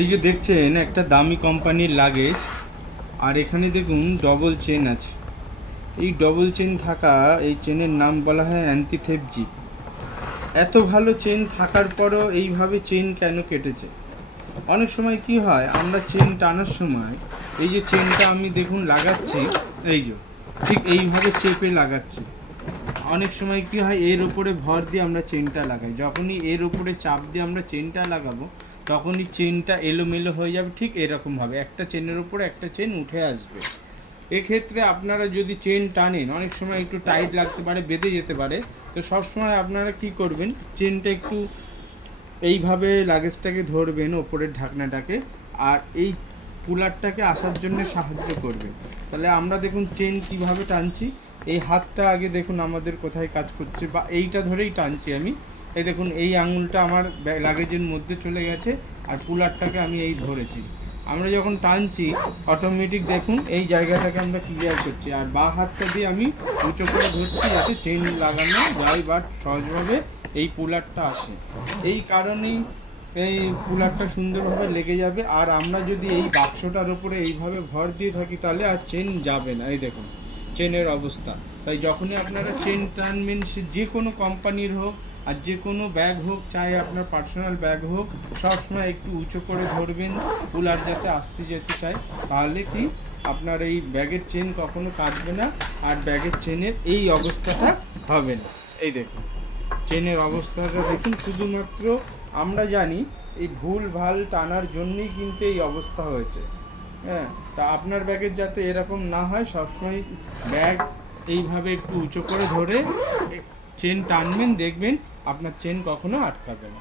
এই যে দেখছেন একটা দামি কোম্পানির লাগেজ, আর এখানে দেখুন ডবল চেন আছে। এই ডবল চেন থাকা এই চেনের নাম বলা হয় অ্যান্টি থেফট জিপ। এত ভালো চেন থাকার পরও এইভাবে চেন কেন কেটেছে? অনেক সময় কি হয়, আমরা চেন টানার সময় এই যে চেনটা আমি দেখুন লাগাচ্ছি, এই যে ঠিক এইভাবে চেপে লাগাচ্ছি। অনেক সময় কি হয়, এর উপরে ভর দিয়ে আমরা চেনটা লাগাই, যখনই এর উপরে চাপ দিয়ে আমরা চেনটা লাগাবো তখনই চেনটা এলোমেলো হয়ে যাবে। ঠিক এরকমভাবে একটা চেনের উপরে একটা চেন উঠে আসবে। এক্ষেত্রে আপনারা যদি চেন টানেন, অনেক সময় একটু টাইট লাগতে পারে, বেঁধে যেতে পারে। তো সব সময় আপনারা কি করবেন, চেনটা একটু এইভাবে লাগেজটাকে ধরবেন, ওপরের ঢাকনাটাকে, আর এই পুলারটাকে আসার জন্য সাহায্য করবে। তাহলে আমরা দেখুন চেন কিভাবে টানছি। এই হাতটা আগে দেখুন আমাদের কোথায় কাজ করছে, বা এইটা ধরেই টানছি আমি। এই দেখুন এই আঙুলটা আমার লাগেজের মধ্যে চলে গেছে, আর পুলারটাকে আমি এই ধরেছি। আমরা যখন টানছি অটোমেটিক দেখুন এই জায়গাটাকে আমরা ক্লিয়ার করছি, আর বাঁ হাতটা দিয়ে আমি উঁচু করে ধরছি যাতে চেন লাগানো যায় বা সহজভাবে এই পুলারটা আসে। এই কারণেই এই কুলারটা সুন্দরভাবে লেগে যাবে। আর আমরা যদি এই বাক্সটার উপরে এইভাবে ভর দিয়ে থাকি তাহলে আর চেন যাবে না। এই দেখুন চেনের অবস্থা। তাই যখনই আপনারা চেন টানবেন, সে যে কোনো কোম্পানির হোক আর যে কোনো ব্যাগ হোক, চাই আপনার পার্সোনাল ব্যাগ হোক, সবসময় একটু উঁচু করে ধরবেন, কুলার যাতে আসতে যেতে চায়। তাহলে কি আপনার এই ব্যাগের চেন কখনো কাটবে না, আর ব্যাগের চেনের এই অবস্থাটা হবে না। এই দেখুন চেনের অবস্থাটা দেখুন, শুধুমাত্র আমরা জানি এই ভুল ভাল টানার জন্যই কিন্তু এই অবস্থা হয়েছে। হ্যাঁ, তা আপনার ব্যাগের যাতে এরকম না হয়, সবসময় ব্যাগ এইভাবে একটু উঁচু করে ধরে চেন টানবেন, দেখবেন আপনার চেন কখনো আটকাবে না।